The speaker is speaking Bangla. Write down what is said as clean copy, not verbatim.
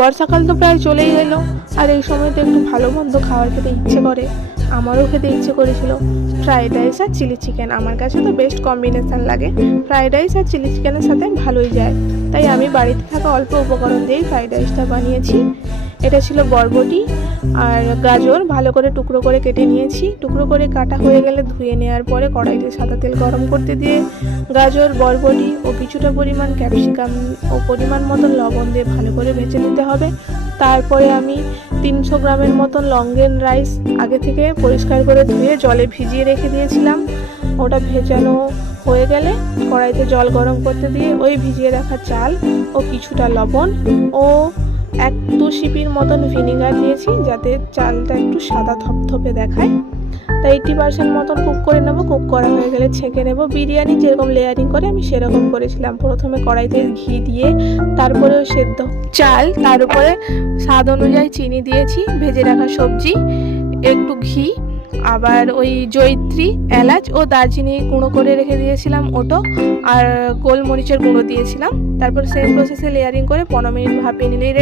বর্ষাকাল তো প্রায় চলেই এলো, আর এই সময় তো একটু ভালো মন্দ খাবার খেতে ইচ্ছে করে। আমারও খেতে ইচ্ছে করেছিল ফ্রাইড রাইস আর চিলি চিকেন। আমার কাছে তো বেস্ট কম্বিনেশান লাগে, ফ্রাইড রাইস আর চিলি চিকেনের সাথে ভালোই যায়। তাই আমি বাড়িতে থাকা অল্প উপকরণ দিয়েই ফ্রাইড রাইসটা বানিয়েছি। এটা ছিল বরবটি আর গাজর, ভালো করে টুকরো করে কেটে নিয়েছি। টুকরো করে কাটা হয়ে গেলে ধুয়ে নেওয়ার পরে কড়াইতে সাদা তেল গরম করতে দিয়ে গাজর, বরবটি ও কিছুটা পরিমাণ ক্যাপসিকাম ও পরিমাণ মতন লবণ দিয়ে ভালো করে ভেজে নিতে হবে। তারপরে আমি 300 গ্রামের মতন লঙ্গেন রাইস আগে থেকে পরিষ্কার করে ধুয়ে জলে ভিজিয়ে রেখে দিয়েছিলাম। ওটা ভেজানো হয়ে গেলে কড়াইতে জল গরম করতে দিয়ে ওই ভিজিয়ে রাখা চাল ও কিছুটা লবণ ও 1-2 সিপির মতন ভিনিগার দিয়েছি, যাতে চালটা একটু সাদা থপথপে দেখায়। তাই 80% মতন কুক করে নেবো। কুক করা হয়ে গেলে ছেঁকে নেব। বিরিয়ানি যেরকম লেয়ারিং করে আমি সেরকম করেছিলাম। প্রথমে কড়াইতে ঘি দিয়ে তারপরে সেদ্ধ চাল, তার উপরে স্বাদ অনুযায়ী চিনি দিয়েছি, ভেজে রাখা সবজি, একটু ঘি, আবার ওই জয়িত্রী, এলাচ ও দারচিনি গুঁড়ো করে রেখে দিয়েছিলাম ওটো, আর গোলমরিচের গুঁড়ো দিয়েছিলাম। তারপর সেম প্রসেসে লেয়ারিং করে 15 মিনিট ভাপিয়ে নিলেই রেডি।